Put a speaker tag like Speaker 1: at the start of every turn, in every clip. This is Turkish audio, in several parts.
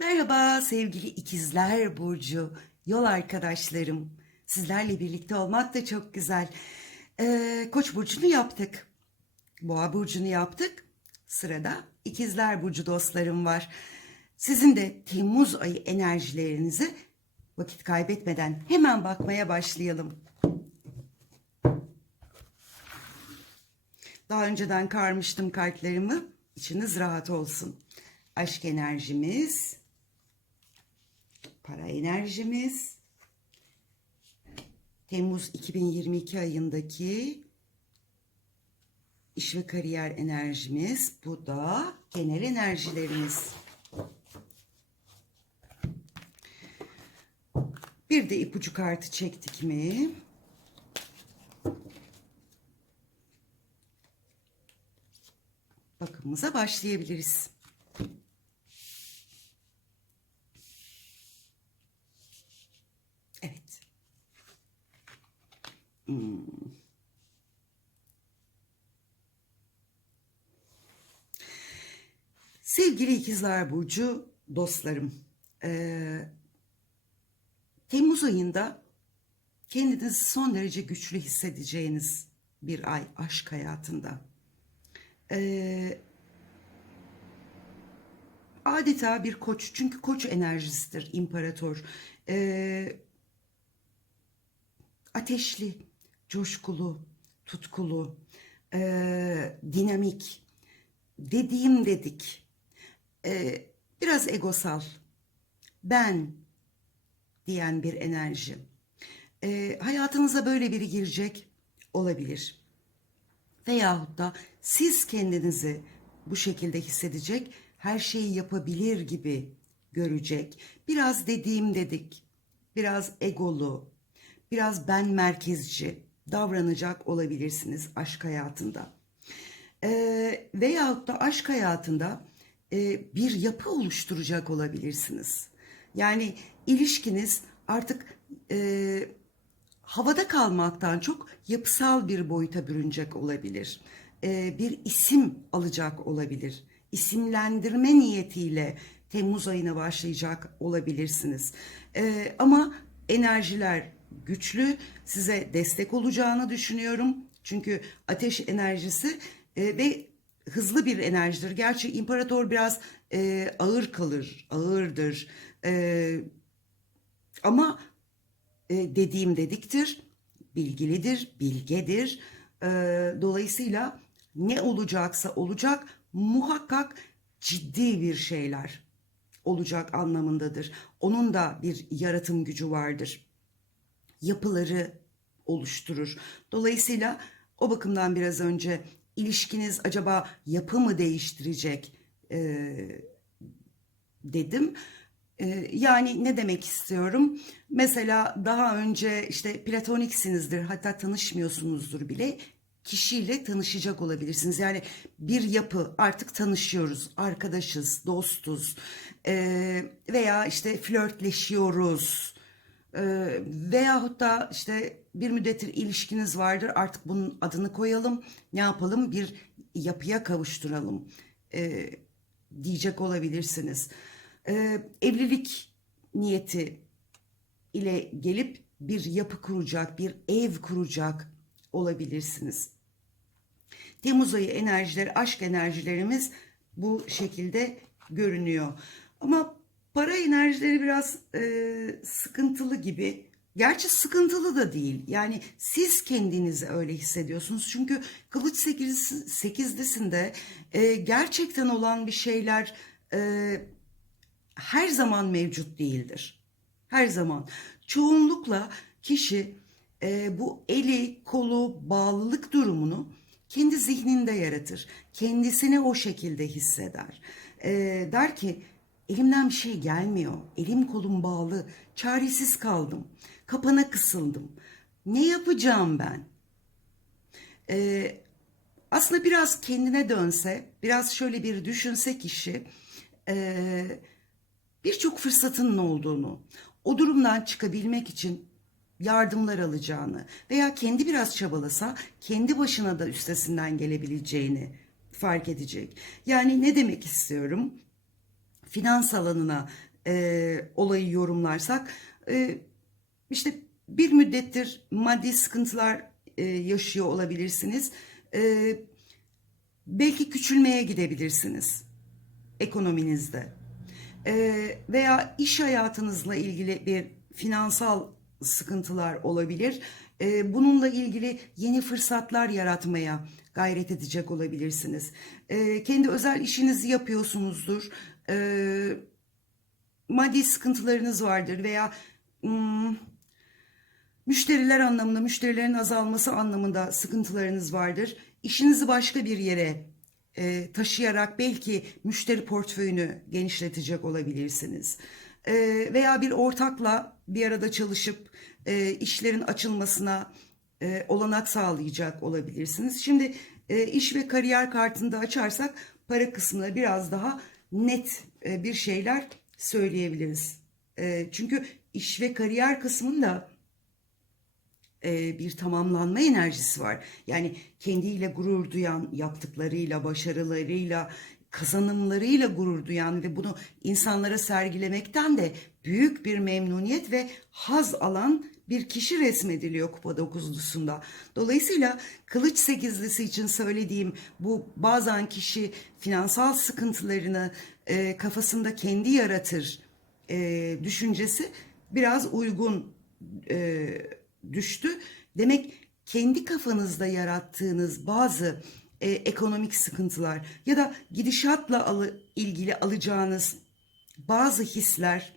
Speaker 1: Merhaba sevgili ikizler Burcu, yol arkadaşlarım. Sizlerle birlikte olmak da çok güzel. Ee, Koç burcunu yaptık. Boğa burcunu yaptık. Sırada ikizler burcu dostlarım var. Sizin de Temmuz ayı enerjilerinizi vakit kaybetmeden hemen bakmaya başlayalım. Daha önceden karmıştım kartlarımı. İçiniz rahat olsun. Aşk enerjimiz, para enerjimiz, Temmuz 2022 ayındaki iş ve kariyer enerjimiz, bu da genel enerjilerimiz. Bir de ipucu kartı çektik mi? Bakımımıza başlayabiliriz. Evet. Sevgili ikizler burcu dostlarım, eee, Temmuz ayında kendinizi son derece güçlü hissedeceğiniz bir ay aşk hayatında. Eee, adeta bir koç çünkü koç enerjisidir imparator. Eee, ateşli, coşkulu, tutkulu, eee, dinamik, dediğim dedik, eee, biraz egosal, ben diyen bir enerji. Eee, hayatınıza böyle biri girecek olabilir. Veyahut da siz kendinizi bu şekilde hissedecek, her şeyi yapabilir gibi görecek. Biraz dediğim dedik, biraz egolu, biraz ben merkezci davranacak olabilirsiniz aşk hayatında. Ee, veyahut da aşk hayatında e, bir yapı oluşturacak olabilirsiniz. Yani ilişkiniz artık e, havada kalmaktan çok yapısal bir boyuta bürünecek olabilir. Ee, bir isim alacak olabilir. İsimlendirme niyetiyle Temmuz ayına başlayacak olabilirsiniz. Ee, ama enerjiler güçlü, size destek olacağını düşünüyorum. Çünkü ateş enerjisi e, ve hızlı bir enerjidir. Gerçi imparator biraz e, ağır kalır, ağırdır. E, ama e, dediğim dediktir, bilgilidir, bilgedir. E, dolayısıyla ne olacaksa olacak muhakkak ciddi bir şeyler olacak anlamındadır. Onun da bir yaratım gücü vardır. Yapıları oluşturur. Dolayısıyla o bakımdan biraz önce ilişkiniz acaba yapı mı değiştirecek e, dedim. Ee, Yani ne demek istiyorum? Mesela daha önce işte platoniksinizdir, hatta tanışmıyorsunuzdur bile. Kişiyle tanışacak olabilirsiniz. Yani bir yapı artık tanışıyoruz, arkadaşız, dostuz Ee, veya işte flörtleşiyoruz Ee, veyahut da işte bir müddettir ilişkiniz vardır artık bunun adını koyalım ne yapalım bir yapıya kavuşturalım Ee, diyecek olabilirsiniz. Ee, evlilik niyeti ile gelip bir yapı kuracak, bir ev kuracak olabilirsiniz. Temmuz ayı enerjileri, aşk enerjilerimiz bu şekilde görünüyor. Ama para enerjileri biraz e, sıkıntılı gibi. Gerçi sıkıntılı da değil. Yani siz kendinizi öyle hissediyorsunuz. Çünkü Kılıç 8, 8'lisinde e, gerçekten olan bir şeyler e, her zaman mevcut değildir. Her zaman. Çoğunlukla kişi e, bu eli kolu bağlılık durumunu kendi zihninde yaratır. Kendisini o şekilde hisseder. E, der ki elimden bir şey gelmiyor. Elim kolum bağlı. Çaresiz kaldım. Kapana kısıldım. Ne yapacağım ben? E, aslında biraz kendine dönse, biraz şöyle bir düşünse kişi, e, birçok fırsatının olduğunu, o durumdan çıkabilmek için yardımlar alacağını veya kendi biraz çabalasa kendi başına da üstesinden gelebileceğini fark edecek. Yani ne demek istiyorum? Finans alanına e, olayı yorumlarsak e, işte bir müddettir maddi sıkıntılar e, yaşıyor olabilirsiniz. E, belki küçülmeye gidebilirsiniz ekonominizde. E, veya iş hayatınızla ilgili bir finansal sıkıntılar olabilir. E, bununla ilgili yeni fırsatlar yaratmaya gayret edecek olabilirsiniz. E, kendi özel işinizi yapıyorsunuzdur. E, maddi sıkıntılarınız vardır veya hmm, müşteriler anlamında, müşterilerin azalması anlamında sıkıntılarınız vardır. İşinizi başka bir yere e, taşıyarak belki müşteri portföyünü genişletecek olabilirsiniz. E, veya bir ortakla bir arada çalışıp e, işlerin açılmasına e, olanak sağlayacak olabilirsiniz. Şimdi e, iş ve kariyer kartını da açarsak para kısmına biraz daha net e, bir şeyler söyleyebiliriz. E, çünkü iş ve kariyer kısmında e, bir tamamlanma enerjisi var. Yani kendiyle gurur duyan, yaptıklarıyla, başarılarıyla, kazanımlarıyla gurur duyan ve bunu insanlara sergilemekten de büyük bir memnuniyet ve haz alan bir kişi resmediliyor kupa dokuzlusunda. Dolayısıyla kılıç sekizlisi için söylediğim bu bazen kişi finansal sıkıntılarını e, kafasında kendi yaratır e, düşüncesi biraz uygun e, düştü. Demek kendi kafanızda yarattığınız bazı e, ekonomik sıkıntılar ya da gidişatla alı, ilgili alacağınız bazı hisler,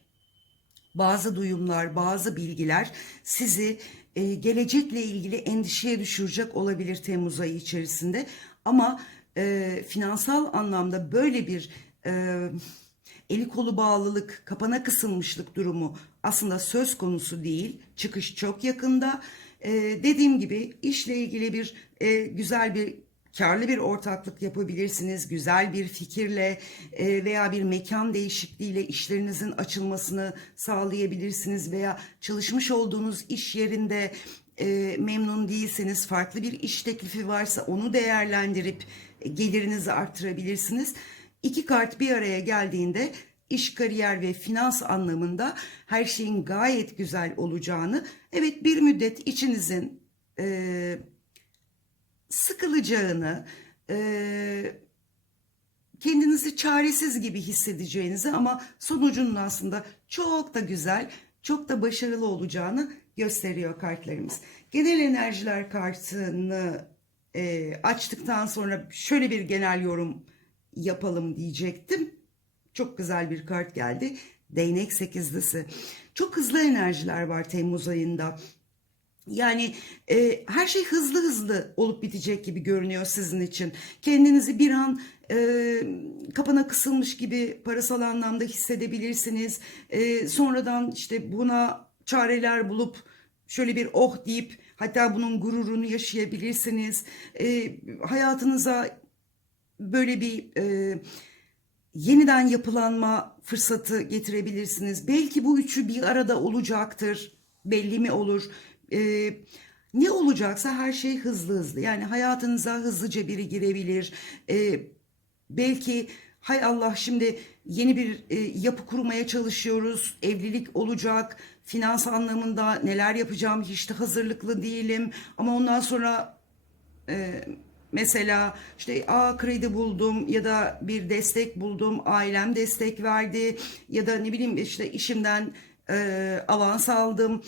Speaker 1: bazı duyumlar, bazı bilgiler sizi e, gelecekle ilgili endişeye düşürecek olabilir Temmuz ayı içerisinde. Ama e, finansal anlamda böyle bir e, eli kolu bağlılık, kapana kısılmışlık durumu aslında söz konusu değil. Çıkış çok yakında. E, dediğim gibi işle ilgili bir e, güzel bir karlı bir ortaklık yapabilirsiniz. Güzel bir fikirle e, veya bir mekan değişikliğiyle işlerinizin açılmasını sağlayabilirsiniz veya çalışmış olduğunuz iş yerinde e, memnun değilseniz farklı bir iş teklifi varsa onu değerlendirip e, gelirinizi arttırabilirsiniz. İki kart bir araya geldiğinde iş, kariyer ve finans anlamında her şeyin gayet güzel olacağını, evet bir müddet içinizin e, sıkılacağını, e, kendinizi çaresiz gibi hissedeceğinizi ama sonucunun aslında çok da güzel, çok da başarılı olacağını gösteriyor kartlarımız. Genel enerjiler kartını e, açtıktan sonra şöyle bir genel yorum yapalım diyecektim. Çok güzel bir kart geldi. Değnek sekizlisi. Çok hızlı enerjiler var Temmuz ayında. Yani e, her şey hızlı hızlı olup bitecek gibi görünüyor sizin için. Kendinizi bir an e, kapana kısılmış gibi parasal anlamda hissedebilirsiniz. E, sonradan işte buna çareler bulup şöyle bir oh deyip hatta bunun gururunu yaşayabilirsiniz. E, hayatınıza böyle bir e, yeniden yapılanma fırsatı getirebilirsiniz. Belki bu üçü bir arada olacaktır. Belli mi olur? E, ne olacaksa her şey hızlı hızlı. Yani hayatınıza hızlıca biri girebilir. E, belki hay Allah şimdi yeni bir e, yapı kurmaya çalışıyoruz. Evlilik olacak. Finans anlamında neler yapacağım hiç de hazırlıklı değilim. Ama ondan sonra e, Mesela işte a kredi buldum ya da bir destek buldum, ailem destek verdi ya da ne bileyim işte işimden e, avans aldım.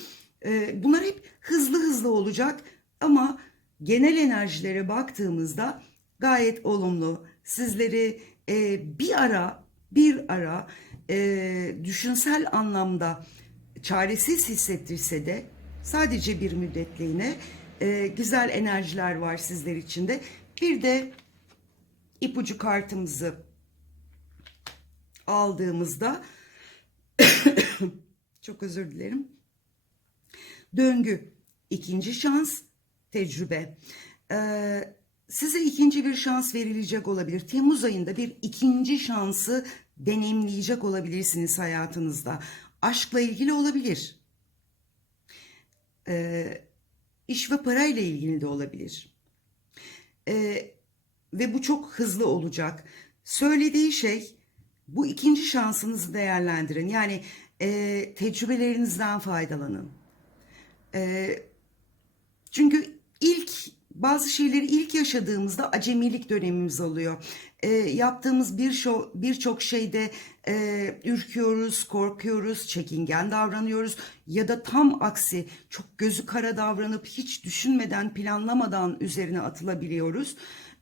Speaker 1: E, bunlar hep hızlı hızlı olacak ama genel enerjilere baktığımızda gayet olumlu. Sizleri e, bir ara bir ara e, düşünsel anlamda çaresiz hissettirse de sadece bir müddetliğine e, güzel enerjiler var sizler için de. Bir de ipucu kartımızı aldığımızda çok özür dilerim. Döngü, ikinci şans, tecrübe. Ee, size ikinci bir şans verilecek olabilir. Temmuz ayında bir ikinci şansı deneyimleyecek olabilirsiniz hayatınızda. Aşkla ilgili olabilir. Ee, iş ve parayla ilgili de olabilir. Ee, ve bu çok hızlı olacak. Söylediği şey bu ikinci şansınızı değerlendirin. Yani e, tecrübelerinizden faydalanın. E, çünkü ilk bazı şeyleri ilk yaşadığımızda acemilik dönemimiz oluyor. E, yaptığımız birçok birçok şeyde e, ürküyoruz, korkuyoruz, çekingen davranıyoruz ya da tam aksi çok gözü kara davranıp hiç düşünmeden, planlamadan üzerine atılabiliyoruz.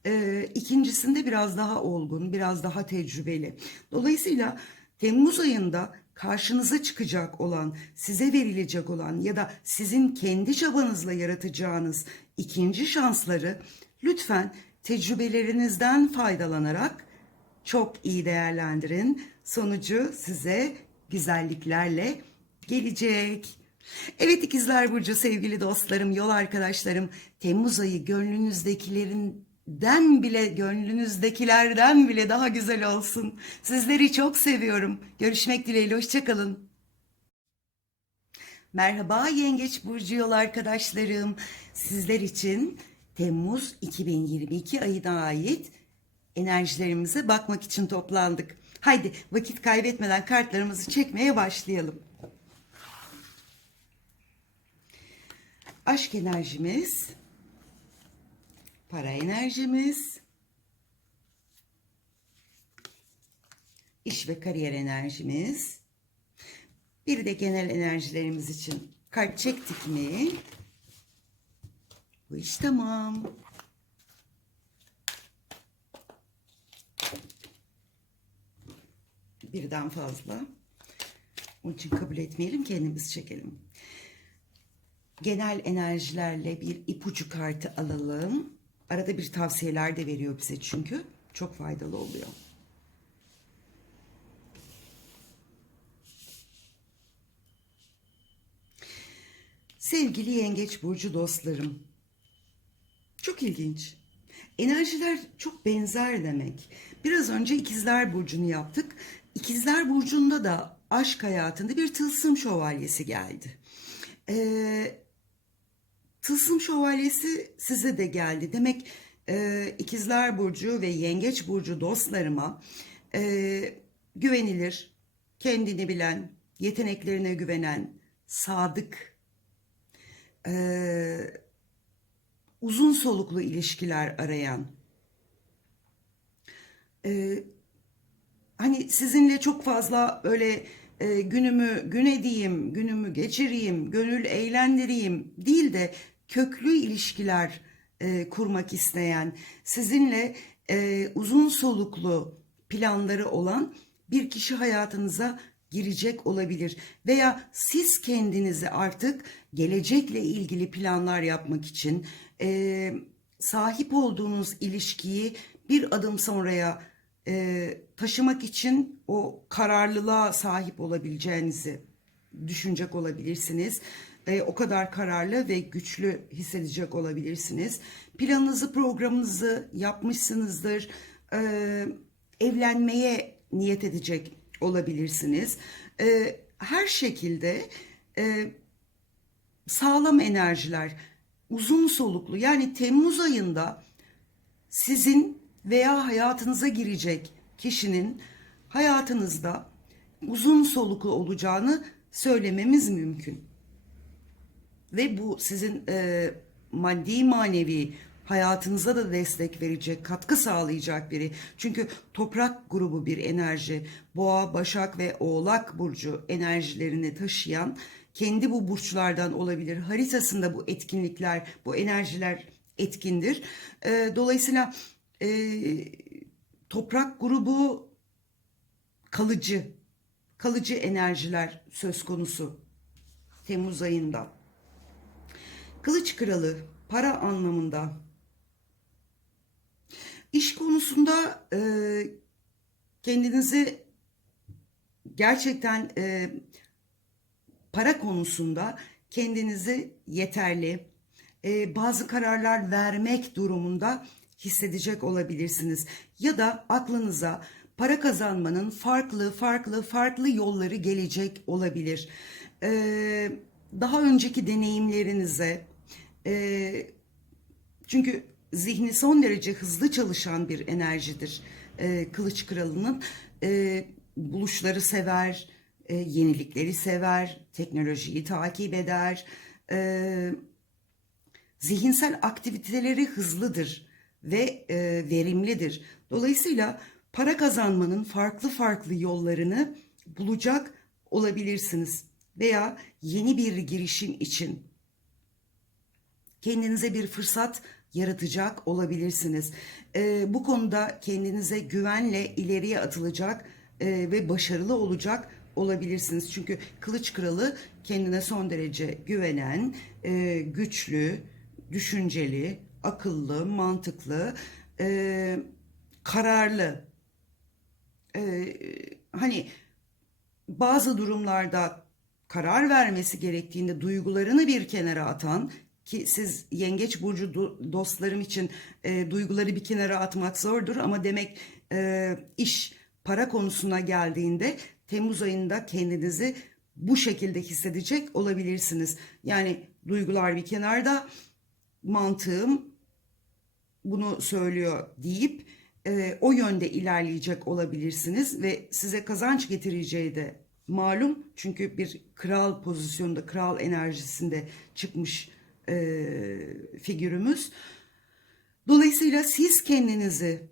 Speaker 1: E, ikincisinde biraz daha olgun, biraz daha tecrübeli. Dolayısıyla Temmuz ayında karşınıza çıkacak olan, size verilecek olan ya da sizin kendi çabanızla yaratacağınız ikinci şansları lütfen tecrübelerinizden faydalanarak çok iyi değerlendirin. Sonucu size güzelliklerle gelecek. Evet ikizler burcu sevgili dostlarım, yol arkadaşlarım. Temmuz ayı gönlünüzdekilerinden bile, gönlünüzdekilerden bile daha güzel olsun. Sizleri çok seviyorum. Görüşmek dileğiyle, hoşçakalın. Merhaba Yengeç Burcu yol arkadaşlarım. Sizler için Temmuz 2022 ayına ait enerjilerimize bakmak için toplandık. Haydi vakit kaybetmeden kartlarımızı çekmeye başlayalım. Aşk enerjimiz, para enerjimiz, iş ve kariyer enerjimiz, bir de genel enerjilerimiz için kart çektik mi? Bu iş tamam. Birden fazla. Onun için kabul etmeyelim, kendimiz çekelim. Genel enerjilerle bir ipucu kartı alalım. Arada bir tavsiyeler de veriyor bize çünkü. Çok faydalı oluyor. Sevgili Yengeç Burcu dostlarım. Çok ilginç. Enerjiler çok benzer demek. Biraz önce İkizler Burcu'nu yaptık. İkizler Burcu'nda da aşk hayatında bir tılsım şövalyesi geldi. Ee, tılsım şövalyesi size de geldi. Demek e, İkizler Burcu ve Yengeç Burcu dostlarıma e, güvenilir, kendini bilen, yeteneklerine güvenen, sadık, e, uzun soluklu ilişkiler arayan, e, hani sizinle çok fazla öyle e, günümü gün edeyim, günümü geçireyim, gönül eğlendireyim değil de köklü ilişkiler e, kurmak isteyen, sizinle e, uzun soluklu planları olan bir kişi hayatınıza girecek olabilir veya siz kendinizi artık gelecekle ilgili planlar yapmak için e, sahip olduğunuz ilişkiyi bir adım sonraya e, taşımak için o kararlılığa sahip olabileceğinizi düşünecek olabilirsiniz. E, o kadar kararlı ve güçlü hissedecek olabilirsiniz. Planınızı, programınızı yapmışsınızdır. E, evlenmeye niyet edecek olabilirsiniz. E, her şekilde e, sağlam enerjiler, uzun soluklu yani Temmuz ayında sizin veya hayatınıza girecek kişinin hayatınızda uzun soluklu olacağını söylememiz mümkün. Ve bu sizin e, maddi manevi hayatınıza da destek verecek, katkı sağlayacak biri. Çünkü toprak grubu bir enerji. Boğa, Başak ve Oğlak burcu enerjilerini taşıyan kendi bu burçlardan olabilir. Haritasında bu etkinlikler, bu enerjiler etkindir. E, dolayısıyla e, toprak grubu kalıcı, kalıcı enerjiler söz konusu Temmuz ayında. Kılıç kralı para anlamında iş konusunda e, kendinizi gerçekten e, para konusunda kendinizi yeterli e, bazı kararlar vermek durumunda hissedecek olabilirsiniz ya da aklınıza para kazanmanın farklı farklı farklı yolları gelecek olabilir. E, daha önceki deneyimlerinize e, çünkü zihni son derece hızlı çalışan bir enerjidir e, Kılıç Kralı'nın. E, buluşları sever, e, yenilikleri sever, teknolojiyi takip eder. E, zihinsel aktiviteleri hızlıdır ve e, verimlidir. Dolayısıyla para kazanmanın farklı farklı yollarını bulacak olabilirsiniz veya yeni bir girişim için kendinize bir fırsat yaratacak olabilirsiniz. Ee, bu konuda kendinize güvenle ileriye atılacak e, ve başarılı olacak olabilirsiniz. Çünkü Kılıç Kralı kendine son derece güvenen, e, güçlü, düşünceli, akıllı, mantıklı, e, kararlı. E, hani bazı durumlarda karar vermesi gerektiğinde duygularını bir kenara atan ki siz yengeç burcu do- dostlarım için e, duyguları bir kenara atmak zordur ama demek e, iş para konusuna geldiğinde Temmuz ayında kendinizi bu şekilde hissedecek olabilirsiniz. Yani duygular bir kenarda mantığım bunu söylüyor deyip e, o yönde ilerleyecek olabilirsiniz ve size kazanç getireceği de malum çünkü bir kral pozisyonda kral enerjisinde çıkmış e, figürümüz. Dolayısıyla siz kendinizi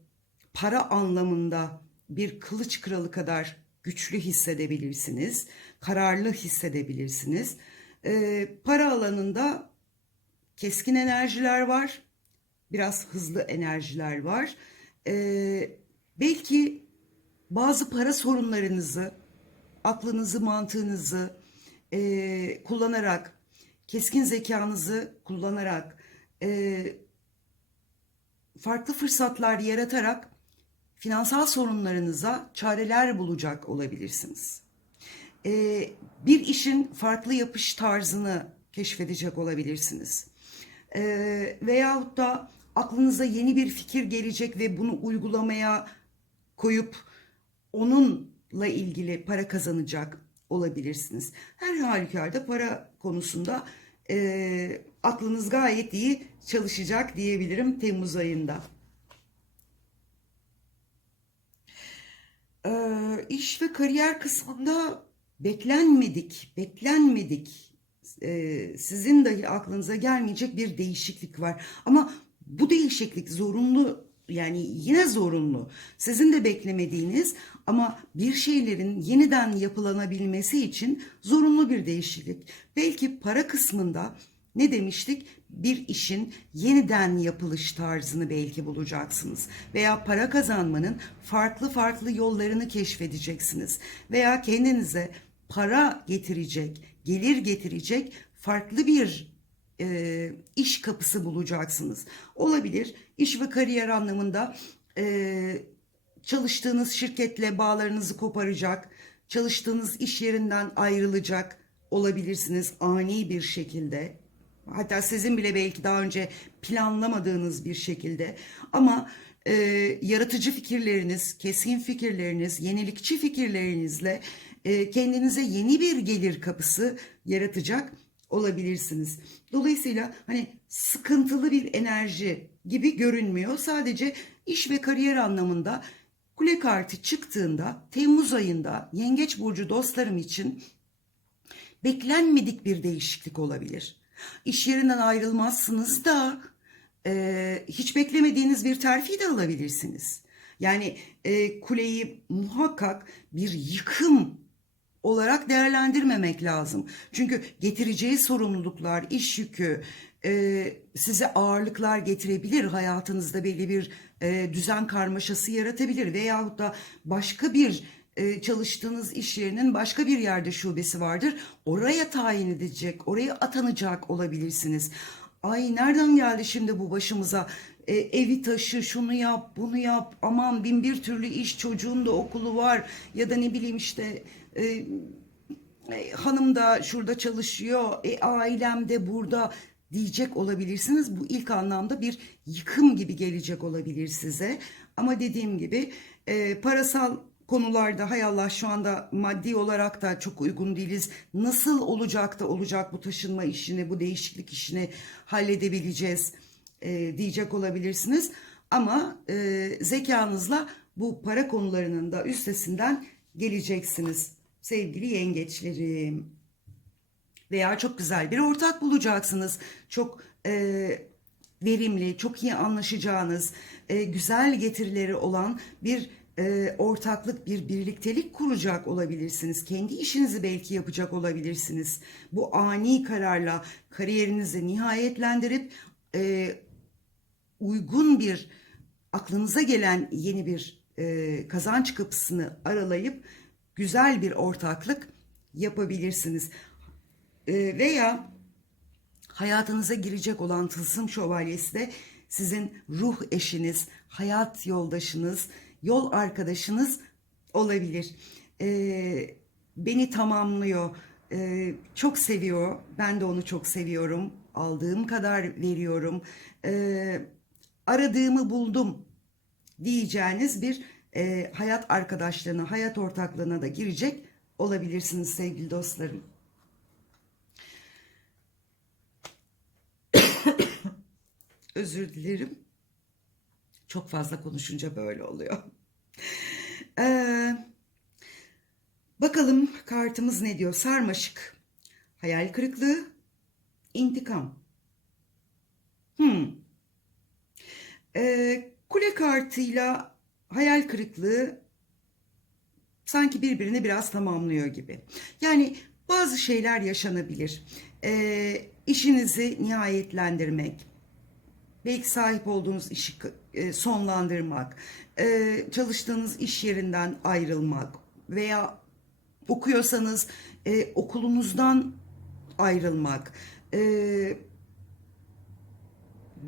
Speaker 1: para anlamında bir kılıç kralı kadar güçlü hissedebilirsiniz, kararlı hissedebilirsiniz. E, para alanında keskin enerjiler var, biraz hızlı enerjiler var. E, belki bazı para sorunlarınızı, aklınızı, mantığınızı e, kullanarak, keskin zekanızı kullanarak, e, farklı fırsatlar yaratarak finansal sorunlarınıza çareler bulacak olabilirsiniz. E, bir işin farklı yapış tarzını keşfedecek olabilirsiniz. E, veyahut da aklınıza yeni bir fikir gelecek ve bunu uygulamaya koyup onunla ilgili para kazanacak olabilirsiniz. Her halükarda para konusunda e, aklınız gayet iyi çalışacak diyebilirim Temmuz ayında. E, iş ve kariyer kısmında beklenmedik, beklenmedik e, sizin dahi aklınıza gelmeyecek bir değişiklik var. Ama bu değişiklik zorunlu yani yine zorunlu. Sizin de beklemediğiniz ama bir şeylerin yeniden yapılanabilmesi için zorunlu bir değişiklik. Belki para kısmında ne demiştik? Bir işin yeniden yapılış tarzını belki bulacaksınız veya para kazanmanın farklı farklı yollarını keşfedeceksiniz veya kendinize para getirecek, gelir getirecek farklı bir e, iş kapısı bulacaksınız. Olabilir iş ve kariyer anlamında e, çalıştığınız şirketle bağlarınızı koparacak, çalıştığınız iş yerinden ayrılacak olabilirsiniz ani bir şekilde. Hatta sizin bile belki daha önce planlamadığınız bir şekilde ama e, yaratıcı fikirleriniz, keskin fikirleriniz, yenilikçi fikirlerinizle e, kendinize yeni bir gelir kapısı yaratacak olabilirsiniz. Dolayısıyla hani sıkıntılı bir enerji gibi görünmüyor. Sadece iş ve kariyer anlamında kule kartı çıktığında Temmuz ayında Yengeç burcu dostlarım için beklenmedik bir değişiklik olabilir. İş yerinden ayrılmazsınız da e, hiç beklemediğiniz bir terfi de alabilirsiniz. Yani e, kuleyi muhakkak bir yıkım olarak değerlendirmemek lazım. Çünkü getireceği sorumluluklar, iş yükü e, size ağırlıklar getirebilir. Hayatınızda belli bir e, düzen karmaşası yaratabilir. Veyahut da başka bir e, çalıştığınız iş yerinin başka bir yerde şubesi vardır. Oraya tayin edecek, oraya atanacak olabilirsiniz. Ay nereden geldi şimdi bu başımıza? E, evi taşı, şunu yap, bunu yap. Aman bin bir türlü iş, çocuğun da okulu var. Ya da ne bileyim işte e, hanım da şurada çalışıyor, e, ailem de burada diyecek olabilirsiniz. Bu ilk anlamda bir yıkım gibi gelecek olabilir size. Ama dediğim gibi e, parasal konularda hay Allah şu anda maddi olarak da çok uygun değiliz. Nasıl olacak da olacak bu taşınma işini, bu değişiklik işini halledebileceğiz e, diyecek olabilirsiniz. Ama e, zekanızla bu para konularının da üstesinden geleceksiniz sevgili yengeçlerim. Veya çok güzel bir ortak bulacaksınız. Çok e, verimli, çok iyi anlaşacağınız, e, güzel getirileri olan bir e, ortaklık, bir birliktelik kuracak olabilirsiniz. Kendi işinizi belki yapacak olabilirsiniz. Bu ani kararla kariyerinizi nihayetlendirip e, uygun bir aklınıza gelen yeni bir e, kazanç kapısını aralayıp güzel bir ortaklık yapabilirsiniz. E, veya hayatınıza girecek olan tılsım şövalyesi de sizin ruh eşiniz, hayat yoldaşınız, yol arkadaşınız olabilir. Ee, beni tamamlıyor, ee, çok seviyor, ben de onu çok seviyorum, aldığım kadar veriyorum, Ee, aradığımı buldum diyeceğiniz bir e, hayat arkadaşlığına, hayat ortaklığına da girecek olabilirsiniz sevgili dostlarım. Özür dilerim. Çok fazla konuşunca böyle oluyor. Ee, bakalım kartımız ne diyor? Sarmaşık, hayal kırıklığı, intikam. Hmm. Ee, kule kartıyla hayal kırıklığı sanki birbirini biraz tamamlıyor gibi. Yani bazı şeyler yaşanabilir. Ee, işinizi nihayetlendirmek, belki sahip olduğunuz işi e, sonlandırmak, e, çalıştığınız iş yerinden ayrılmak veya okuyorsanız e, okulunuzdan ayrılmak e,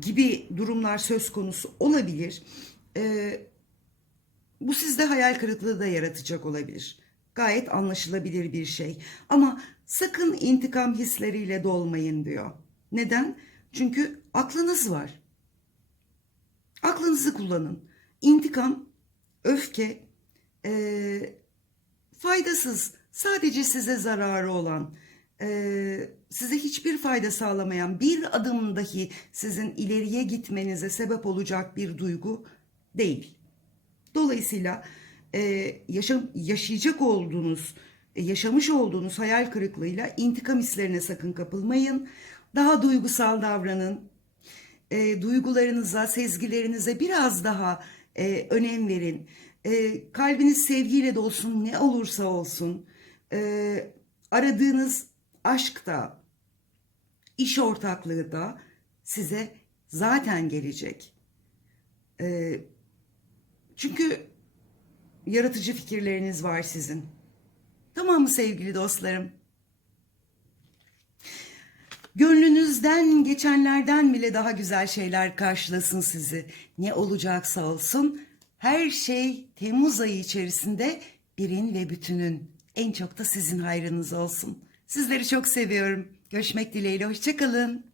Speaker 1: gibi durumlar söz konusu olabilir. E, bu sizde hayal kırıklığı da yaratacak olabilir. Gayet anlaşılabilir bir şey. Ama sakın intikam hisleriyle dolmayın diyor. Neden? Çünkü aklınız var. Aklınızı kullanın. İntikam, öfke, e, faydasız, sadece size zararı olan, e, size hiçbir fayda sağlamayan, bir adım dahi sizin ileriye gitmenize sebep olacak bir duygu değil. Dolayısıyla e, yaşam, yaşayacak olduğunuz, e, yaşamış olduğunuz hayal kırıklığıyla intikam hislerine sakın kapılmayın. Daha duygusal davranın. E, duygularınıza, sezgilerinize biraz daha e, önem verin. E, kalbiniz sevgiyle dolsun, ne olursa olsun. E, aradığınız aşk da, iş ortaklığı da size zaten gelecek. E, çünkü yaratıcı fikirleriniz var sizin. Tamam mı sevgili dostlarım? Gönlünüzden geçenlerden bile daha güzel şeyler karşılasın sizi. Ne olacaksa olsun her şey Temmuz ayı içerisinde birin ve bütünün. En çok da sizin hayrınız olsun. Sizleri çok seviyorum. Görüşmek dileğiyle. Hoşçakalın.